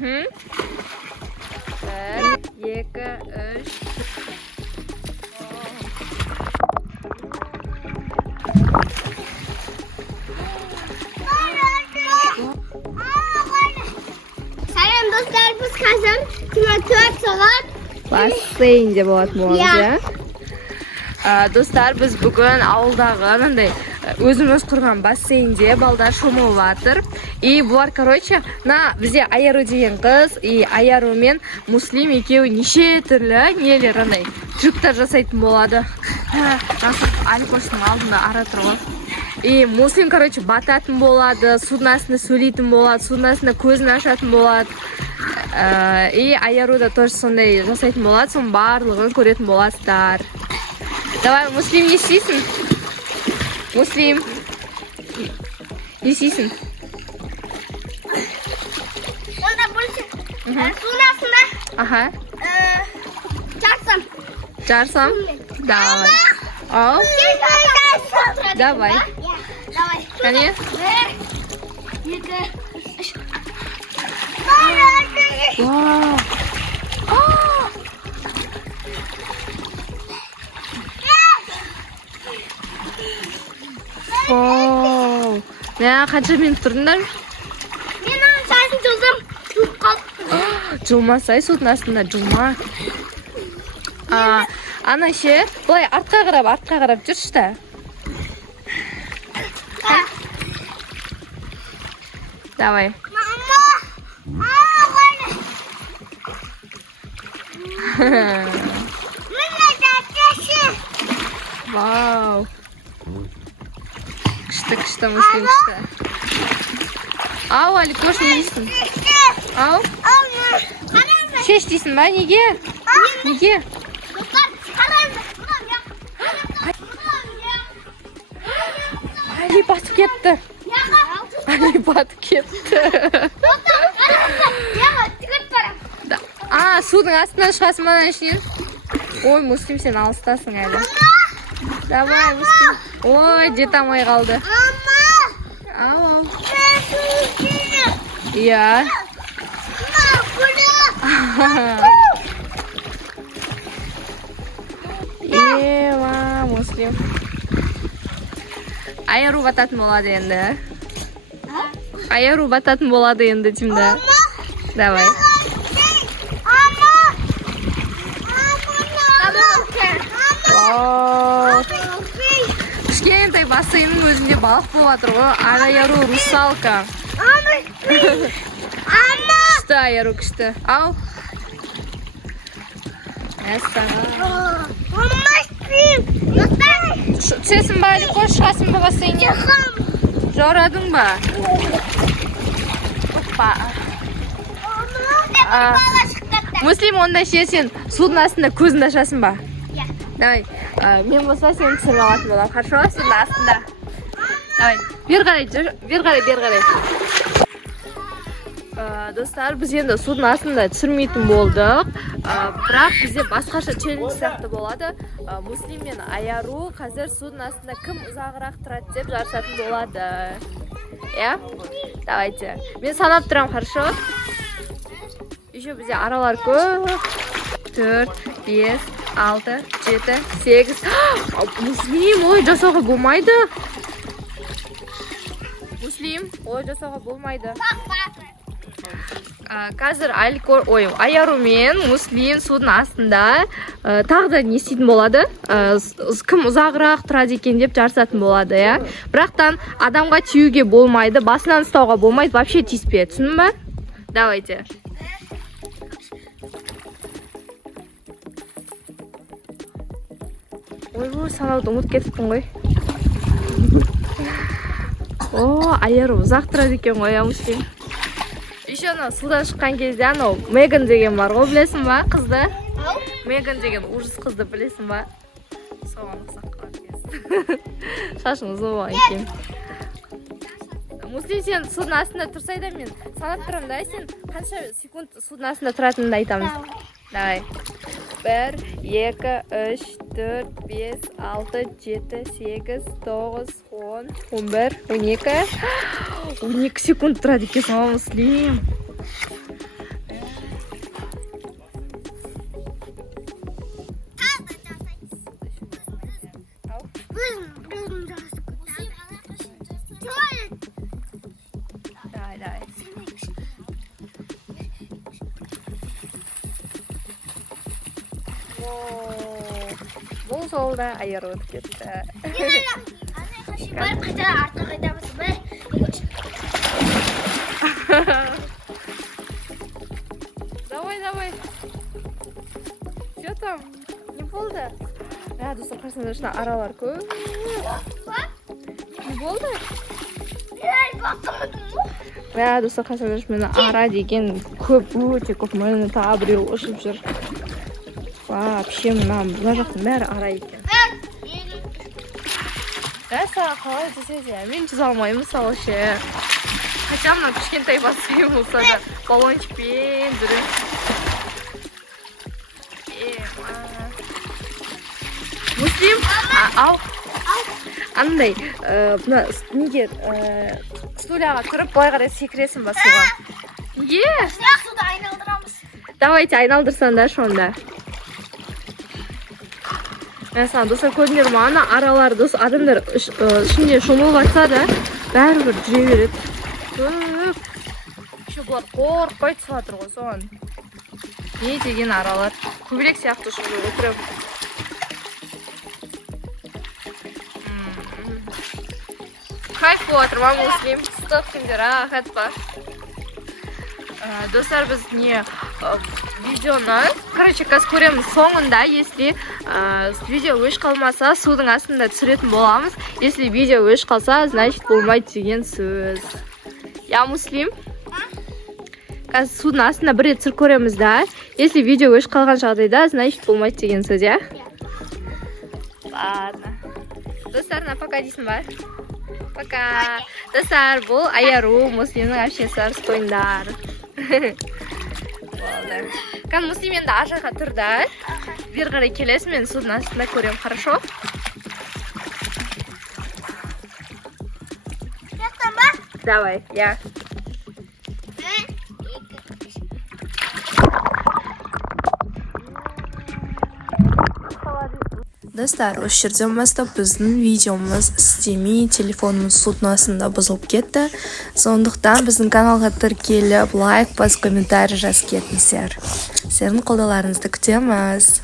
Bir, iki, üç. Selam dostlar, biz kazan. Kime 4 saat. Бассейнде болатын боламыз, достар, біз бүгін ауылдағы мындай өзіміз құрған бассейнде балдар шомылып жатыр. И бұлар, короче, бізде Аяру деген қыз, и Аяру мен Муслим екеуі неше түрлі нелер андай жүктер жасайтын болады. Аликоштың алдында ара тұр ғой. И Муслим, короче, бататын болады, судың астында сөйлейтін болады, судың астында көзін ашатын болады. И Аяру да тоже сондай жасайтын болады, соның барлығын көретін боласыздар. Давай, Муслим, не істейсің? Муслим, не істейсің? Онда больше. Судың астында. Аха. Жарсам. Жарсам? Давай. Ау. Давай. Давай. Кәне? 1, 2, 3. Вау. Вау. Мә, қанша минут тұрдыңдар? Мен оның шашын жылдым. Жуып қалыппын. Жылмасай, судың астында жылма. Ана ше, былай артқа қарап жүрші та. Давай. Вау. Күшті, Муслим күшті. Ау, Аликош, не дейсің? Ау? Шеш дейсің ба, неге? Неге? Али батып кетті. Али батып кетті. Судың астынан шығасың ба ішінен? Ой, Муслим, сен алыстасың әлі. Давай, Муслим. Ой, жете алмай қалды. Ау. Иә. Ева, Муслим. Аяру бататын болады енді. Аяру бататын болады енді, Тимда. Давай. Кішкентай бассейннің өзінде балық болып жатыр ғой. Аяру русалка. Күшті, Аяру күшті. Ау. Түсесің ба, Аликош, шығасың ба бассейнге? Жорадың ба? Опа. Муслим, онда ше, сен судың астында көзіңді ашасың ба? Давай, мен болса сені түсіріп алатын болам. Хорошо, судың астында. Давай, бер қарай. Достар, біз енді судың астында түсірмейтін болдық. Бірақ бізде басқаша челлендж сияқты болады. Муслим мен Аяру қазір судың астында кім ұзағырақ тұрады деп жарысатын болады. Я? Давайте. Мен санап тұрам, хорошо? Еще бізде аралар көп. 4, 5, 6, 7, 8. Муслим, ой, жасауға болмайды. Муслим, ой, жасауға болмайды. Қазір Аяру мен Муслим судың астында тағы да не істейтін болады? Кім ұзағырақ тұрады екен деп жарысатын болады, я? Бірақтан адамға тиюге болмайды, басынан ұстауға болмайды, вообще тиіспе, түсіндің ба? Давайте. Ой, санауды ұмыт кетіппін ғой. О, Аяру ұзақ тұрады екен ғой, Муслим. Еще анау судан шыққан кезде анау Меган деген бар ғой, білесің ба, қызды? Меган деген ужас қызды білесің ба? Соған ұқсап қалады. Шашың ұзын болған екен. Муслим, сен судың астында тұрсайда мен санап тұрам да, сен қанша секунд судың астында тұратыныңды айтамыз. Давай. 1, 2, 3, 4, 5, 6, 7, 8, 9, 10, 11, 12. 12 секунд тұрады екенсің, Муслим. Бұл жолда аяр өтіп кетті. Барып қайтадан артқа қайтамыз. Давай. Что там? Не болды? Достар, қарсаңыздар, шына аралар көп. Не болды? Достар, қарсаңыздар, мені ара деген көп, өте көп. Мені тағы біреу ұшып жүр. Вообще, мына жақтың бәрі ара екен. Саған қалай десе де, мен жүз алмаймын мысалы ше. Хотя мына кішкентай бассейн болса да баллончикпен жүрем. Муслим, ал. Андай, мына неге стульяға кіріп былай қарай секіресің ба суға? Неге? Суда айналдырамыз. Давайте айналдырсаңдаршы онда. Mesela dostlar көрдіңдер ма, ана аралар адамдар ішінде шомылып жатса да бәрібір жүре береді. Көп. Еще бұлар қорықпай түсіп жатыр ғой соған. Не деген аралар. Көбелек сияқты шомылып отырып. Кайф болып жатыр ма, Муслим? Стоп сендер, рахат па. Достар, біз не видеоны, короче, қазір көреміз соңында, если видео өш қалмаса, судың астында түсіретін боламыз. Если видео өш қалса, значит болмайды деген сөз. Я, Муслим? Қазір судың астында бір рет түсіріп көреміз да. Если видео өш қалған жағдайда, значит болмайды деген сөз, я? Ладно. Достар, на пока дейсің ба? Пока. Достар, бұл Аяру, Муслимнің әпшесі арыстойындар. Kan Муслим енді ар жаққа тұр да. Бер қарай келесің, мен судың астында көрем, хорошо? Жақтан ба? Давай, я. Достар, осы жерден бастап біздің видеомыз істемей, телефонымыз судың астында бұзылып кетті. Сондықтан біздің каналға тіркеліп, лайк басып, комментарий жазып кетіңіздер. Сіздердің қолдауларыңызды күтеміз.